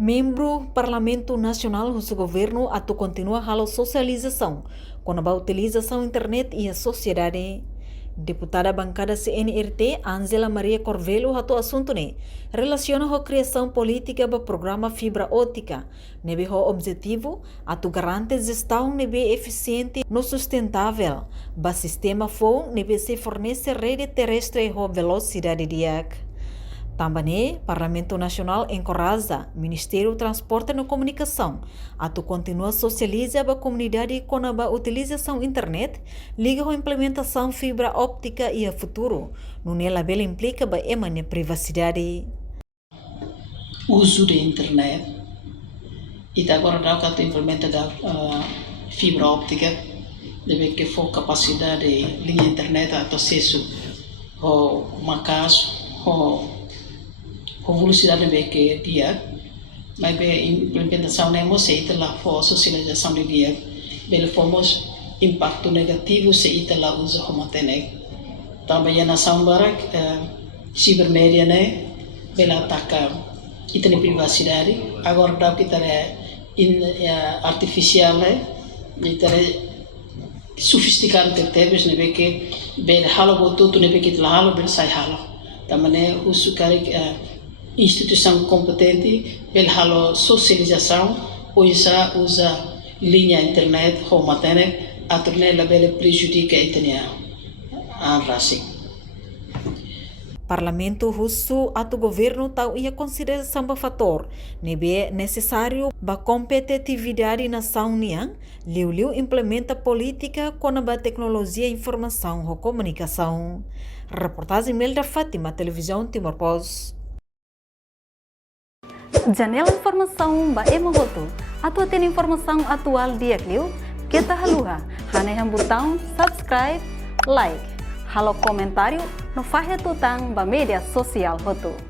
Membro Parlamento Nacional do governo atu continua a socialização com a utilização internet e a sociedade. Deputada bancada CNRT Angela Maria Corvelo atu assunto ne relaciona com a criação política do programa fibra ótica, nebe o objetivo atu garante gestão nebe eficiente no sustentável, ba sistema fon nebe se fornece rede terrestre com velocidade diak. Também, Parlamento Nacional encoraja Ministério do Transporte e Comunicação a continua socializa a comunidade com a utilização internet, liga a implementação fibra óptica e a futuro, não ela bela implica a emane privacidade. Uso da internet e agora dá que implementa da fibra óptica deve que for capacidade de linha internet a acesso ao macas com velocidade bem que dia, mas bem implementação nem você ita lá for socialização de dia, bem fomos impacto negativo se ita lá usa como tenek. Também na sambarak cibermédia né, bem ataca ita nem privacidade. Agora dá que ita artificial né, ita sofisticado tertebes né, bem que bem halo botu tu né bem que ita halo bem sai halo. Também o sucari instituição competente pela socialização usa linha internet ou matéria a tornar a bela prejudica a raça. Parlamento russo atu governo tau ia consideração ba fator nebe necessário ba competitividade nação niang liu implementa política com a tecnologia informação ou comunicação. Reportagem Melda Fátima, Televisão Timor Post. Janela informação ba emogoto. Atu tem informação atual dia kliu. Kita haluha. Hane botão subscribe, like. Halo comentário no fahe tutang ba media sosial hotu.